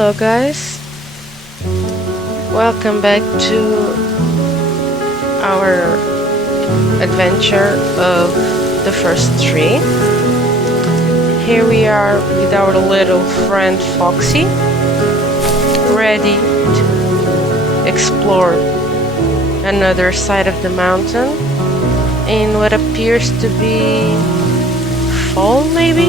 Hello, guys. Welcome back to our adventure of the first tree. Here we are with our little friend Foxy, ready to explore another side of the mountain in what appears to be fall, maybe?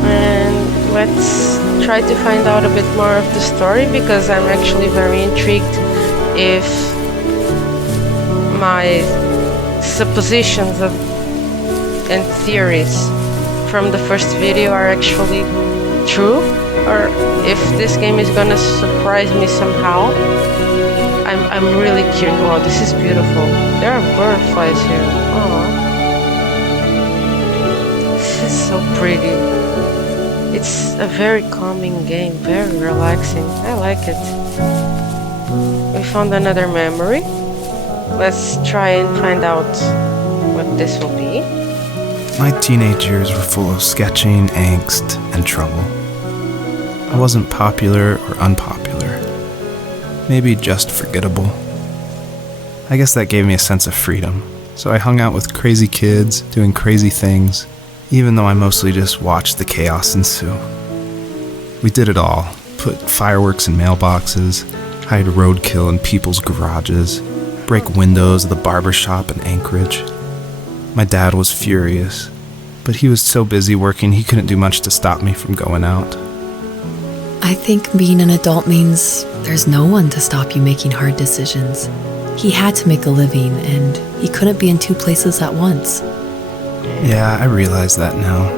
And let's try to find out a bit more of the story, because I'm actually very intrigued if my suppositions and theories from the first video are actually true, or if this game is gonna surprise me somehow. I'm really curious. Wow, this is beautiful. There are butterflies here. Oh, this is so pretty. It's a very calming game, very relaxing. I like it. We found another memory. Let's try and find out what this will be. My teenage years were full of sketching, angst, and trouble. I wasn't popular or unpopular. Maybe just forgettable. I guess that gave me a sense of freedom, so I hung out with crazy kids, doing crazy things, even though I mostly just watched the chaos ensue. We did it all. Put fireworks in mailboxes, hide roadkill in people's garages, break windows of the barber shop in Anchorage. My dad was furious, but he was so busy working he couldn't do much to stop me from going out. I think being an adult means there's no one to stop you making hard decisions. He had to make a living, and he couldn't be in two places at once. Yeah, I realize that now.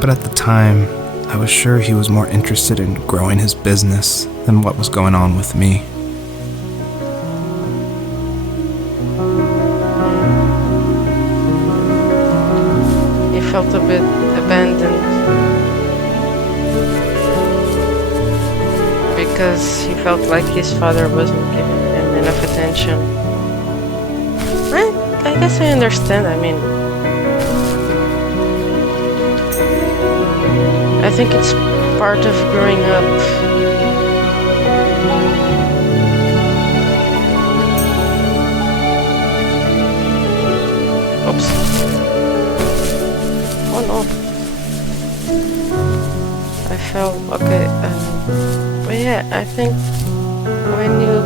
But at the time, I was sure he was more interested in growing his business than what was going on with me. He felt a bit abandoned because he felt like his father wasn't giving him enough attention. I guess I understand. I mean, I think it's part of growing up. Oops. Oh no. I fell. Okay. But yeah, I think when you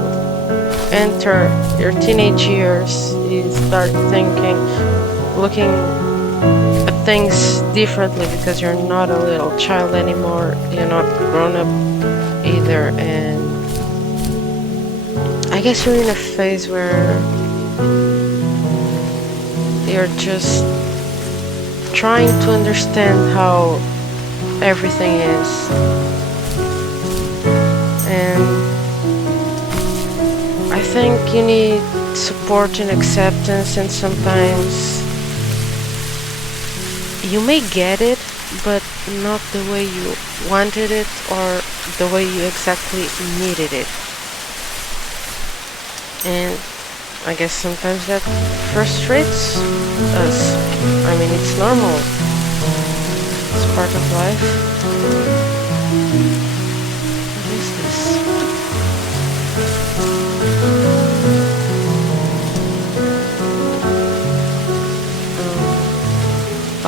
enter your teenage years, you start thinking, looking at things differently, because you're not a little child anymore. You're not grown up either, and I guess you're in a phase where you're just trying to understand how everything is. And I think you need support and acceptance, and sometimes you may get it, but not the way you wanted it or the way you exactly needed it. And I guess sometimes that frustrates us. I mean, it's normal. It's part of life.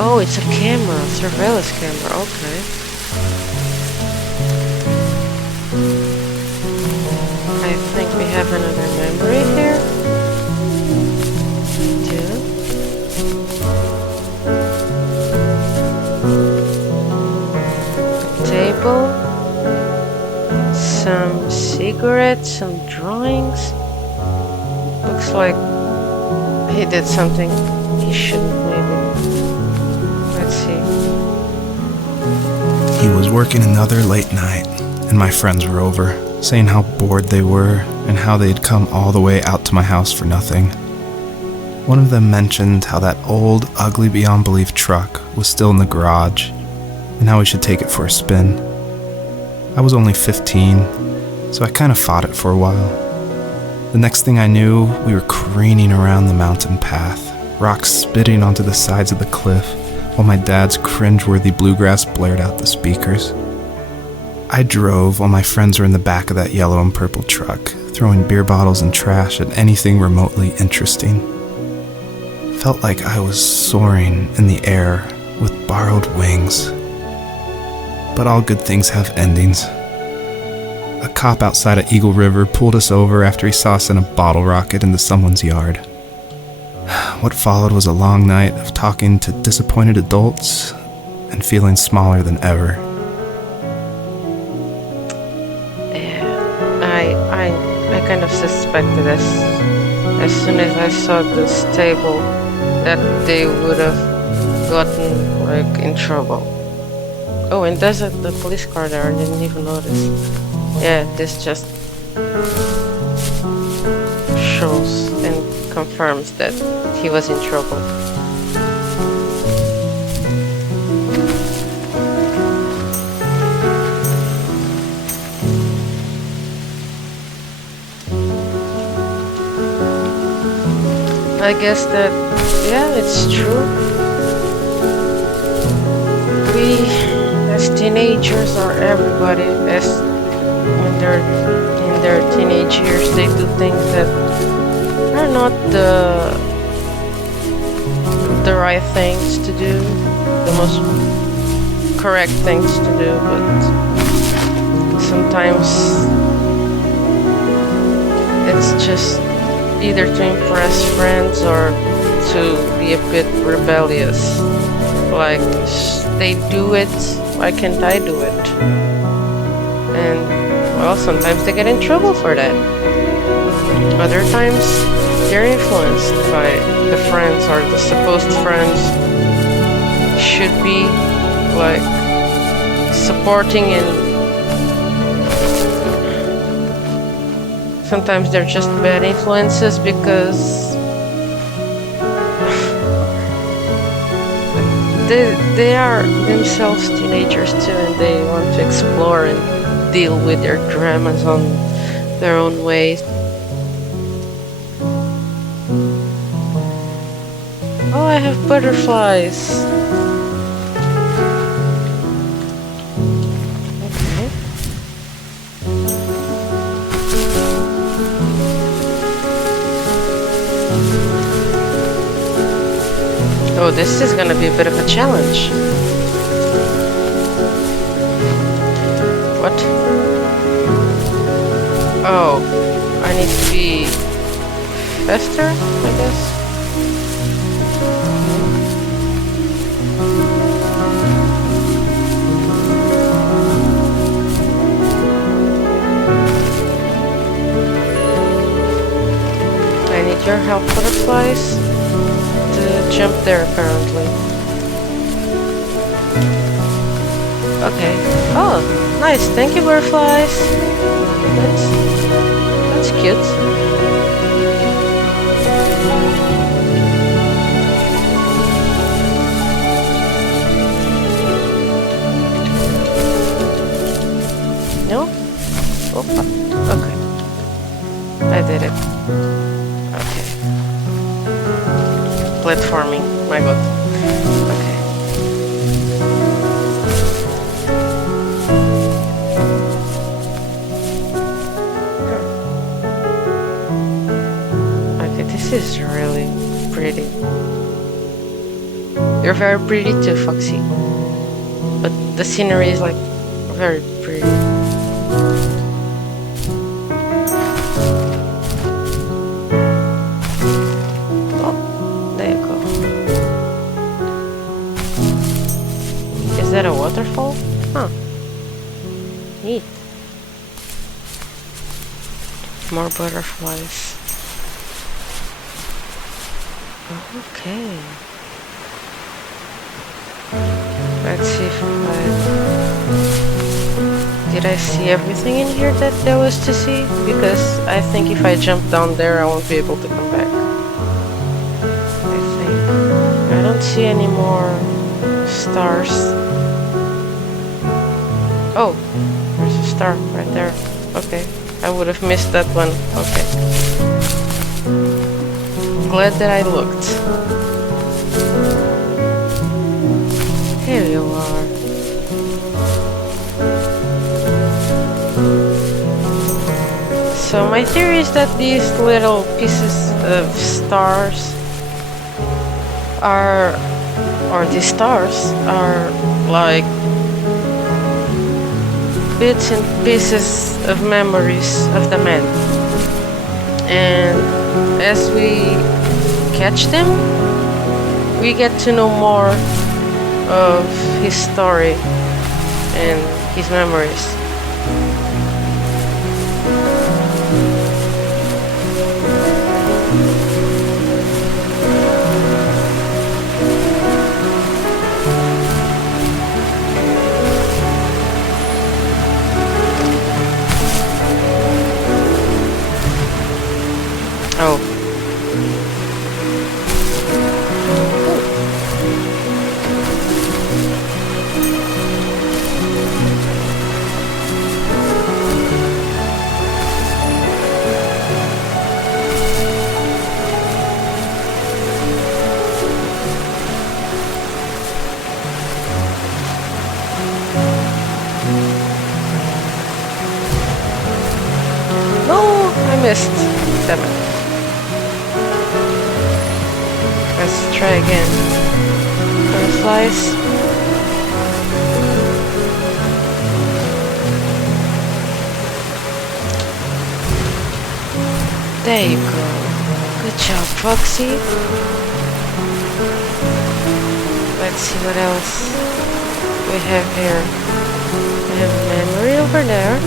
Oh, it's a camera, surveillance camera, okay. I think we have another memory here. We do. A table, some cigarettes, some drawings. Looks like he did something he shouldn't, maybe. Let's see. He was working another late night, and my friends were over, saying how bored they were and how they'd come all the way out to my house for nothing. One of them mentioned how that old, ugly beyond belief truck was still in the garage, and how we should take it for a spin. I was only 15, so I kind of fought it for a while. The next thing I knew, we were careening around the mountain path, rocks spitting onto the sides of the cliff, while my dad's cringeworthy bluegrass blared out the speakers. I drove while my friends were in the back of that yellow and purple truck, throwing beer bottles and trash at anything remotely interesting. Felt like I was soaring in the air with borrowed wings. But all good things have endings. A cop outside of Eagle River pulled us over after he saw us in a bottle rocket into someone's yard. What followed was a long night of talking to disappointed adults and feeling smaller than ever. I kind of suspected as soon as I saw this table that they would have gotten like in trouble. Oh, and there's the police car there. I didn't even notice. Yeah, this just shows and confirms that he was in trouble. I guess that, yeah, it's true. We, as teenagers, or everybody, as when they're in their teenage years, they do things that are not the right things to do, the most correct things to do, but sometimes it's just either to impress friends or to be a bit rebellious. Like, they do it, why can't I do it? And, well, sometimes they get in trouble for that. Other times, they're influenced by the friends or the supposed friends. Should be, like, supporting and sometimes they're just bad influences because they are themselves teenagers too, and they want to explore and deal with their dramas on their own ways. Oh, I have butterflies. Oh, this is gonna be a bit of a challenge. What? Oh, I need to be faster, I guess. I need your help, butterflies. Jump there apparently. Okay. Oh, nice. Thank you, butterflies. That's cute. No? Oh, okay. I did it. Okay. Platforming, my god. Okay. Okay, this is really pretty. You're very pretty too, Foxy. But the scenery is like very pretty. Is that a waterfall? Huh. Neat. More butterflies. Okay. Let's see if did I see everything in here that there was to see? Because I think if I jump down there, I won't be able to come back. I think. I don't see any more stars. Oh, there's a star right there. Okay, I would have missed that one. Okay. Glad that I looked. So my theory is that these little pieces of stars are, or these stars are like bits and pieces of memories of the man. And as we catch them, we get to know more of his story and his memories. Oh. No, I missed. Damn it. Let's try again. First slice. There you go. Good job, Foxy. Let's see what else we have here. We have a memory over there.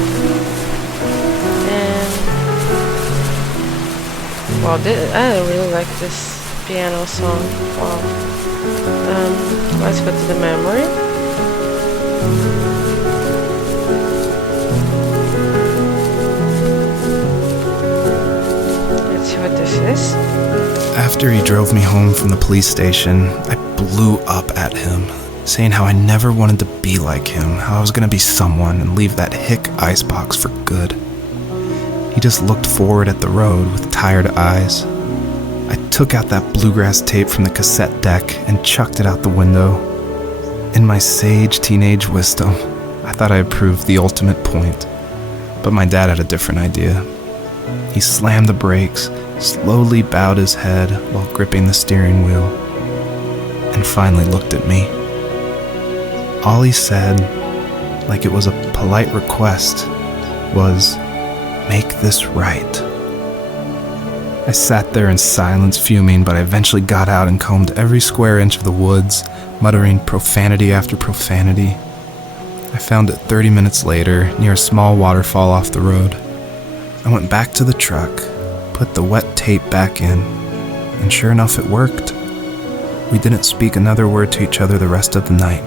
And well, I really like this piano song. Wow. Let's go to the memory. Let's see what this is. After he drove me home from the police station, I blew up at him, saying how I never wanted to be like him, how I was gonna be someone and leave that hick icebox for good. He just looked forward at the road with tired eyes. I took out that bluegrass tape from the cassette deck and chucked it out the window. In my sage teenage wisdom, I thought I had proved the ultimate point, but my dad had a different idea. He slammed the brakes, slowly bowed his head while gripping the steering wheel, and finally looked at me. All he said, like it was a polite request, was, "Make this right." I sat there in silence, fuming, but I eventually got out and combed every square inch of the woods, muttering profanity after profanity. I found it 30 minutes later, near a small waterfall off the road. I went back to the truck, put the wet tape back in, and sure enough, it worked. We didn't speak another word to each other the rest of the night.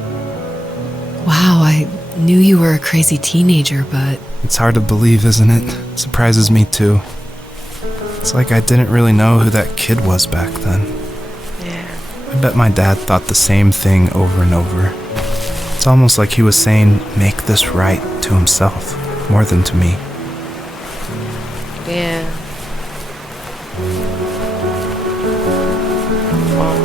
Wow, I knew you were a crazy teenager, but It's hard to believe, isn't it? Surprises me too. It's like I didn't really know who that kid was back then. Yeah. I bet my dad thought the same thing over and over. It's almost like he was saying, "Make this right," to himself, more than to me. Yeah. Well,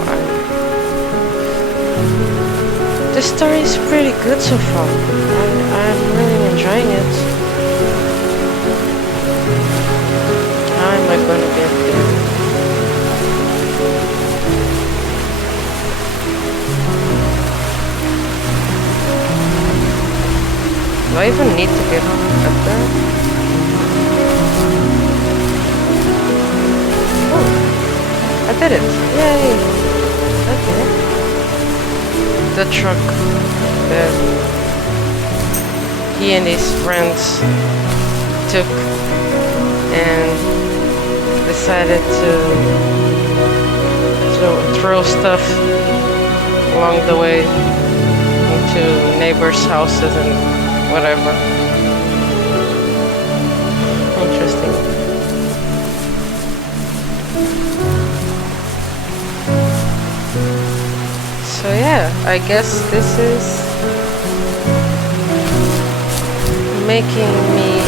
the story is pretty good so far. I'm really enjoying it. How am I going to get there? Do I even need to get up there? Oh, I did it. Yay. Okay. The truck that he and his friends took and decided to throw stuff along the way into neighbors' houses and whatever. Interesting. So yeah, I guess this is making me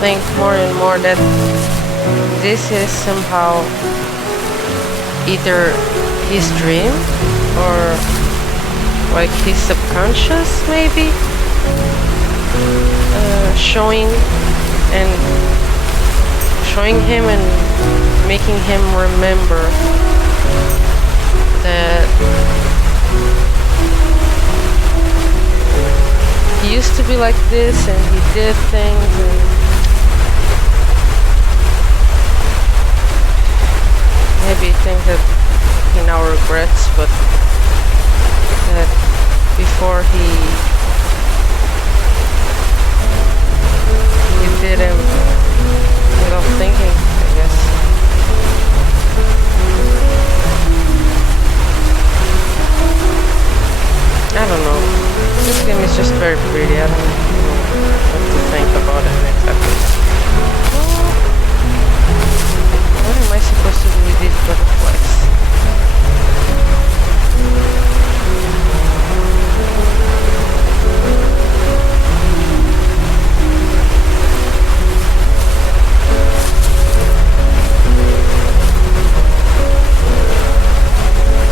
think more and more that this is somehow either his dream or like his subconscious maybe showing and showing him and making him remember that he used to be like this and he did things and maybe things that he now regrets, but that before he did him without thinking, I guess. I don't know. This game is just very pretty. I don't know what to think about it exactly. What am I supposed to do with these butterflies?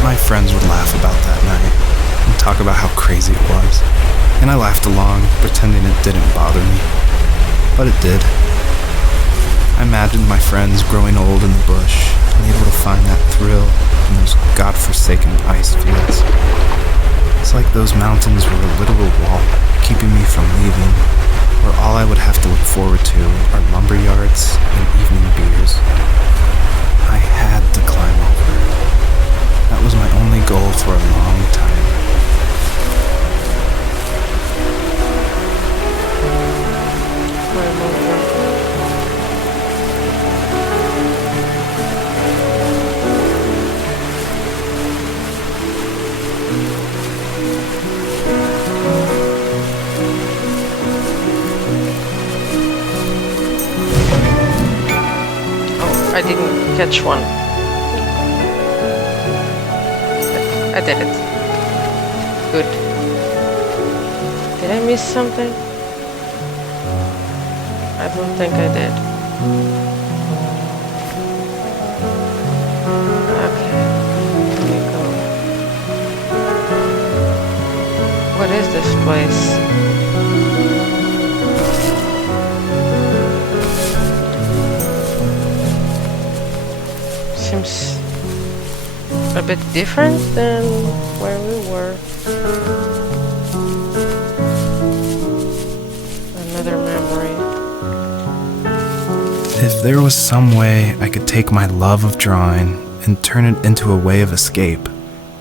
My friends would laugh about that night and talk about how crazy it was, and I laughed along, pretending it didn't bother me. But it did. I imagined my friends growing old in the bush and able to find that thrill in those godforsaken ice fields. It's like those mountains were a literal wall keeping me from leaving, where all I would have to look forward to are lumber yards and evening beers. I had to climb over. That was my only goal for a long time. Oh, I didn't catch one. I did it. Good. Did I miss something? I don't think I did. Okay. Here we go. What is this place? Seems a bit different than where we were. Another memory. If there was some way I could take my love of drawing and turn it into a way of escape,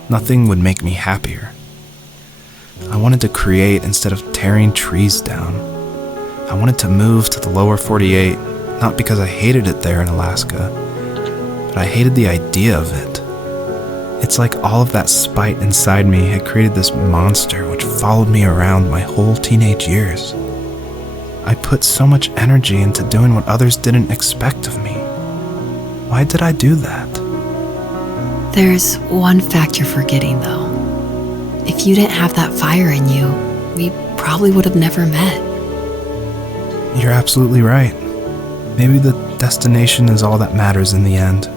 nothing would make me happier. I wanted to create instead of tearing trees down. I wanted to move to the lower 48, not because I hated it there in Alaska, but I hated the idea of it. It's like all of that spite inside me had created this monster which followed me around my whole teenage years. I put so much energy into doing what others didn't expect of me. Why did I do that? There's one fact you're forgetting, though. If you didn't have that fire in you, we probably would have never met. You're absolutely right. Maybe the destination is all that matters in the end.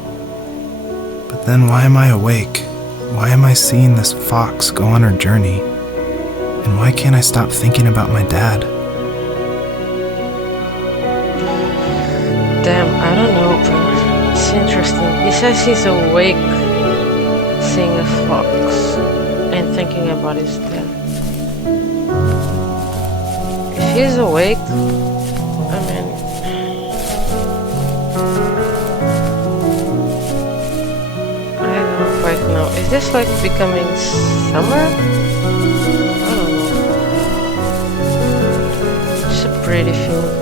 But then why am I awake? Why am I seeing this fox go on her journey? And why can't I stop thinking about my dad? Damn, I don't know, but it's interesting. He says he's awake, seeing a fox and thinking about his dad. If he's awake, I mean, I don't quite know. Is this like becoming summer? I don't know. It's a pretty film.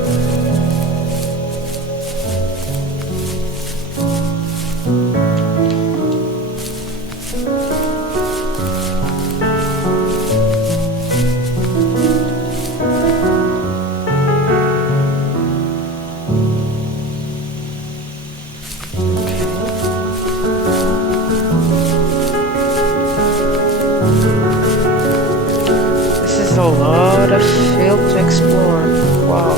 A lot of field to explore. Wow.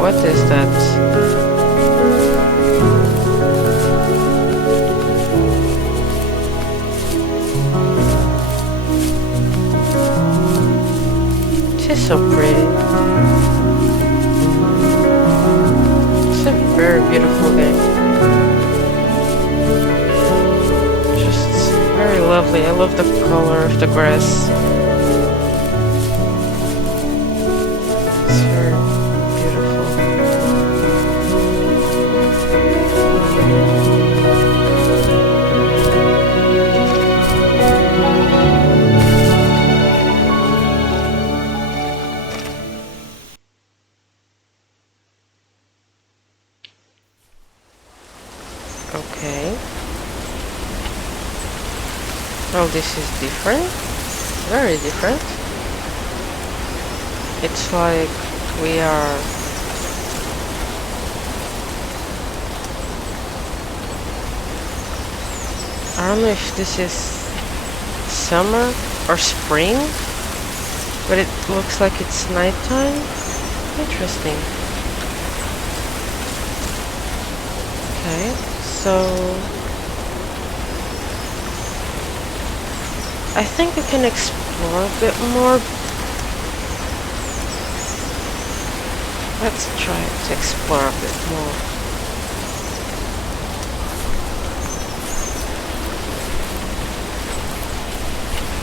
What is that? She's so pretty. It's a love the color of the grass. It's very beautiful. Okay. Oh, this is different. Very different. It's like we are... I don't know if this is summer or spring, but it looks like it's nighttime. Interesting. Okay, so I think we can explore a bit more. Let's try to explore a bit more.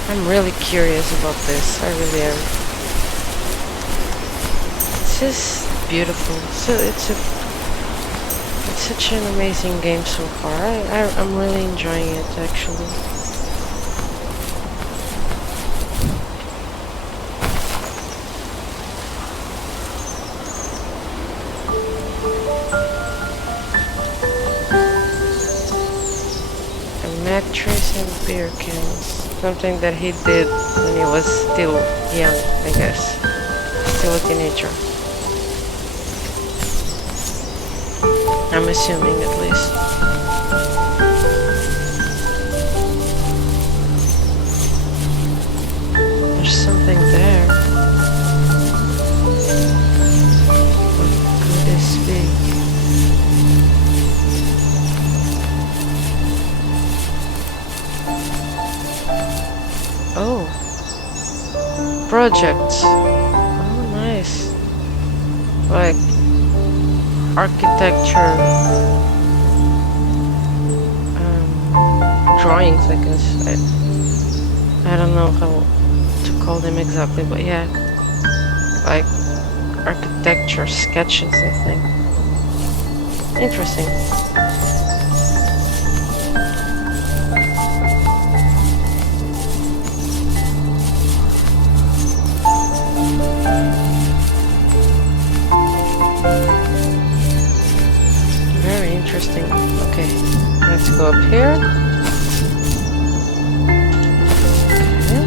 I'm really curious about this. I really am. It's just beautiful. So it's such an amazing game so far. I'm really enjoying it actually. A mattress and beer cans. Something that he did when he was still young, I guess. Still a teenager. I'm assuming at least. There's something there. What could this be? Oh. Projects. Oh, nice. Like architecture drawings, I guess. I don't know how to call them exactly, but yeah, like architecture sketches, I think. Interesting. Interesting. Okay, let's go up here. Okay.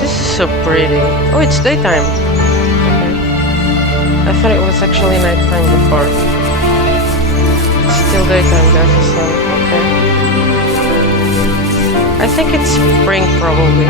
This is so pretty. Oh, it's daytime. I thought it was actually nighttime before. It's still daytime, there's the sun. Okay. I think it's spring probably.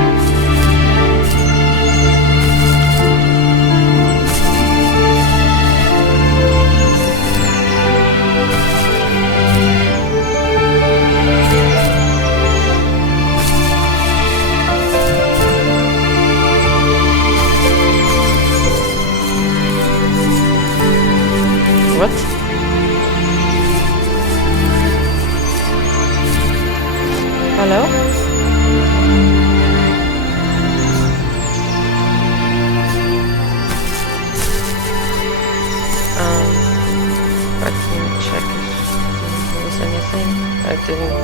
What? Hello? Let me check if there was anything. I didn't.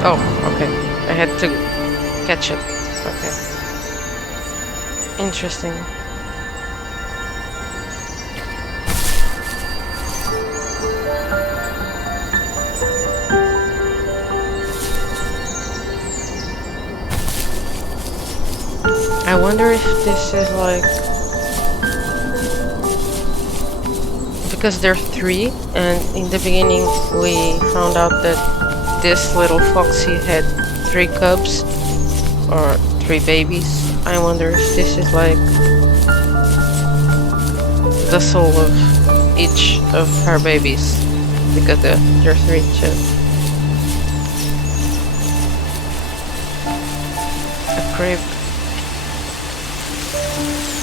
Oh, okay. I had to catch it. Okay. Interesting. I wonder if this is like because they're three, and in the beginning we found out that this little foxy had three cubs or three babies. I wonder if this is like the soul of each of her babies, because they're three too. A crib.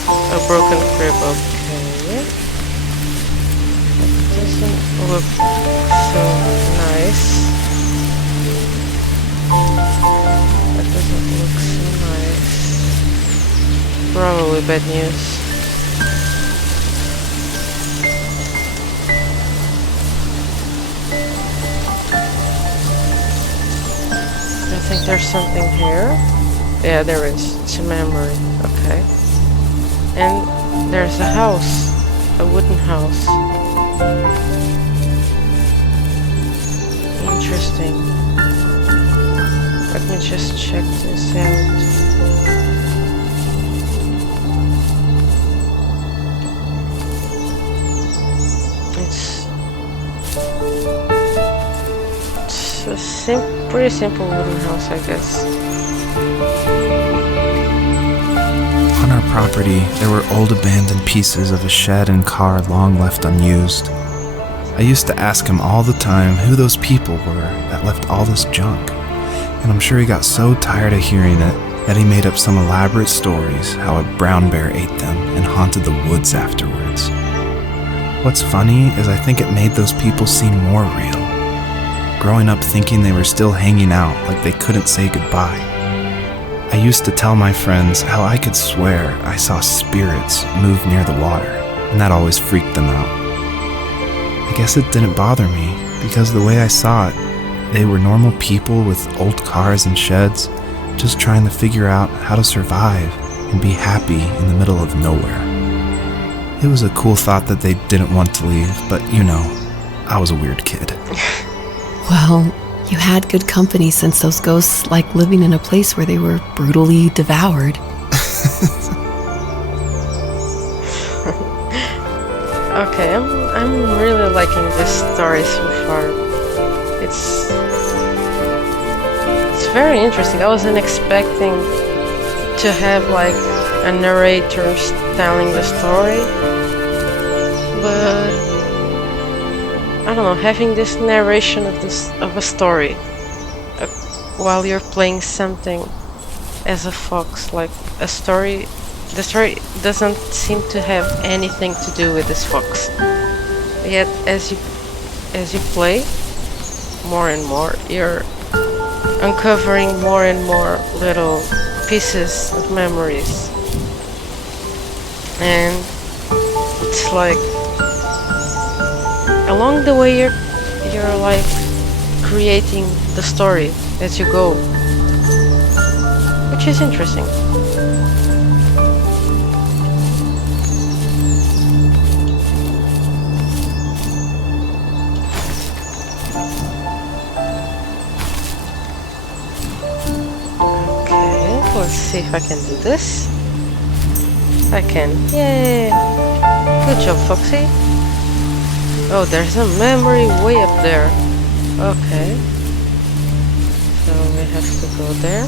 A broken crib, okay. That doesn't look so nice. That doesn't look so nice. Probably bad news. I think there's something here. Yeah, there is. It's a memory. Okay. And there's a house. A wooden house. Interesting. Let me just check this out. It's a pretty simple wooden house, I guess. On our property, there were old abandoned pieces of a shed and car long left unused. I used to ask him all the time who those people were that left all this junk, and I'm sure he got so tired of hearing it that he made up some elaborate stories how a brown bear ate them and haunted the woods afterwards. What's funny is I think it made those people seem more real. Growing up thinking they were still hanging out like they couldn't say goodbye. I used to tell my friends how I could swear I saw spirits move near the water, and that always freaked them out. I guess it didn't bother me, because the way I saw it, they were normal people with old cars and sheds, just trying to figure out how to survive and be happy in the middle of nowhere. It was a cool thought that they didn't want to leave, but you know, I was a weird kid. Well, you had good company since those ghosts like living in a place where they were brutally devoured. Okay, I'm really liking this story so far. It's very interesting. I wasn't expecting to have like a narrator telling the story, but I don't know, having this narration of a story while you're playing something as a fox, like a story. The story doesn't seem to have anything to do with this fox. Yet as you play more and more, you're uncovering more and more little pieces of memories. And it's like along the way you're like creating the story as you go, which is interesting. Okay, let's see if I can do this. I can. Yay! Good job, Foxy. Oh, there's a memory way up there. Okay. So we have to go there.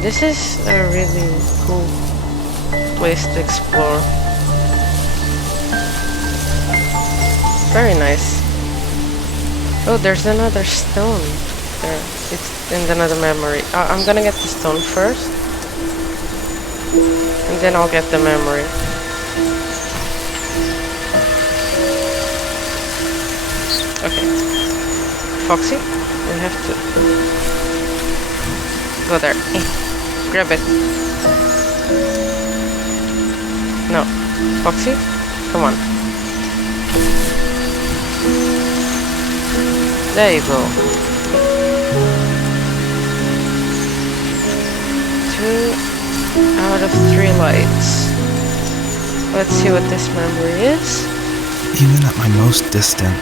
This is a really cool place to explore. Very nice. Oh, there's another stone there. It's in another memory. I'm gonna get the stone first, and then I'll get the memory. Okay. Foxy, we have to go there. Grab it. No. Foxy, come on. There you go. 2 out of 3 lights. Let's see what this memory is. Even at my most distant,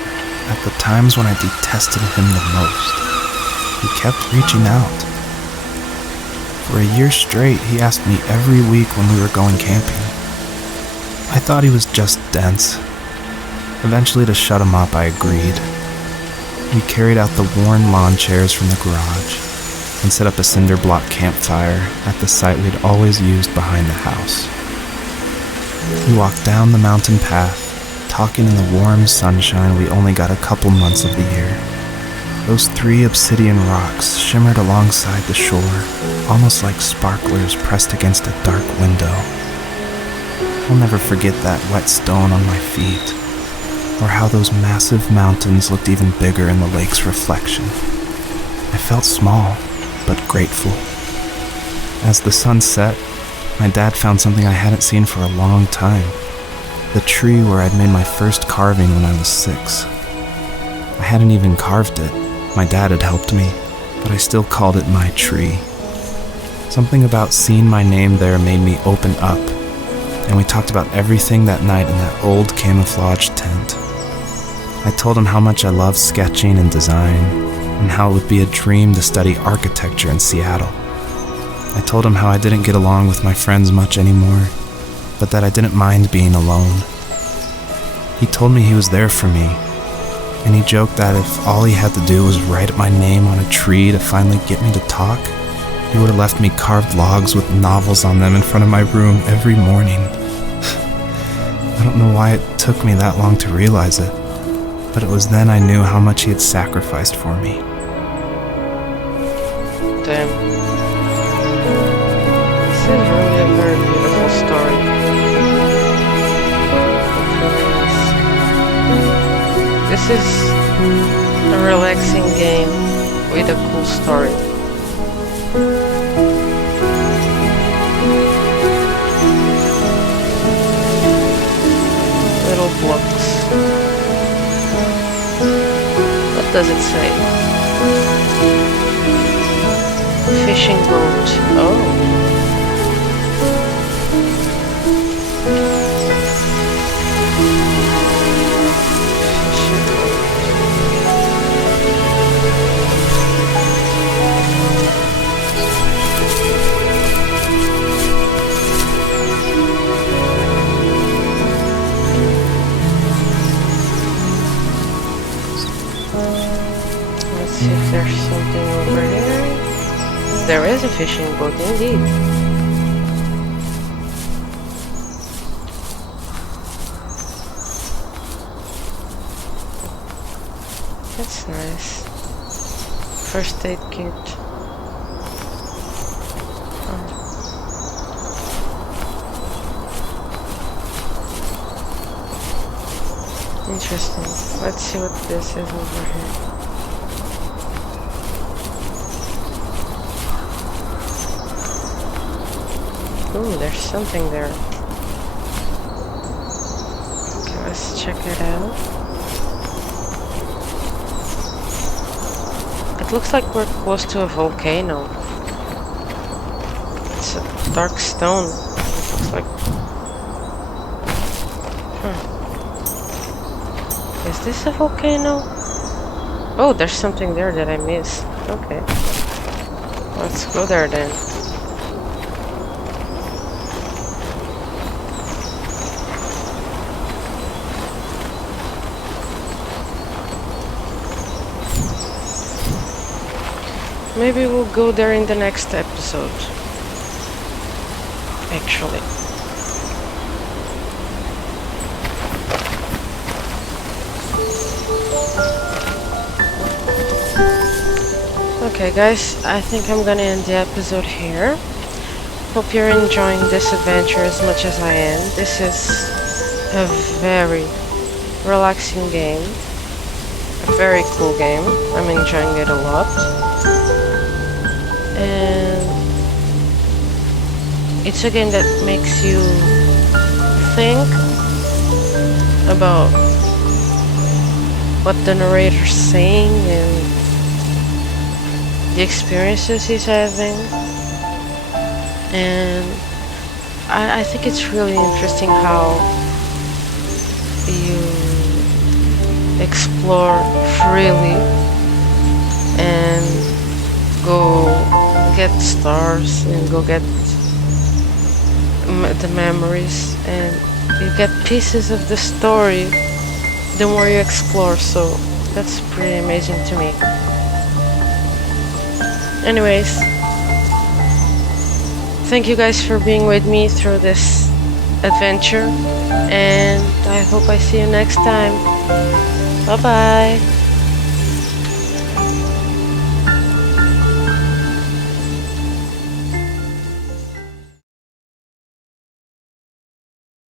at the times when I detested him the most, he kept reaching out. For a year straight, he asked me every week when we were going camping. I thought he was just dense. Eventually, to shut him up, I agreed. We carried out the worn lawn chairs from the garage and set up a cinder block campfire at the site we'd always used behind the house. We walked down the mountain path, talking in the warm sunshine we only got a couple months of the year. Those 3 obsidian rocks shimmered alongside the shore, almost like sparklers pressed against a dark window. I'll never forget that wet stone on my feet, or how those massive mountains looked even bigger in the lake's reflection. I felt small, but grateful. As the sun set, my dad found something I hadn't seen for a long time. The tree where I'd made my first carving when I was 6. I hadn't even carved it. My dad had helped me, but I still called it my tree. Something about seeing my name there made me open up, and we talked about everything that night in that old camouflage tent. I told him how much I loved sketching and design, and how it would be a dream to study architecture in Seattle. I told him how I didn't get along with my friends much anymore, but that I didn't mind being alone. He told me he was there for me, and he joked that if all he had to do was write my name on a tree to finally get me to talk, he would have left me carved logs with novels on them in front of my room every morning. I don't know why it took me that long to realize it, but it was then I knew how much he had sacrificed for me. Damn. This is really a very beautiful story. This is a relaxing game with a cool story. Little blocks. What does it say? Fishing boat. Oh. Let's see if there's something over here. There is a fishing boat indeed. That's nice. First aid kit. Interesting. Let's see what this is over here. Ooh, there's something there. Okay, let's check it out. It looks like we're close to a volcano. It's a dark stone. It looks like... Is this a volcano? Oh, there's something there that I missed. Okay. Let's go there then. Maybe we'll go there in the next episode. Actually. Okay guys, I think I'm gonna end the episode here. Hope you're enjoying this adventure as much as I am. This is a very relaxing game. A very cool game. I'm enjoying it a lot. And it's a game that makes you think about what the narrator's saying and the experiences he's having. And I think it's really interesting how you explore freely and go get stars and go get the memories, and you get pieces of the story the more you explore, so that's pretty amazing to me. Anyways, thank you guys for being with me through this adventure, and I hope I see you next time. Bye bye.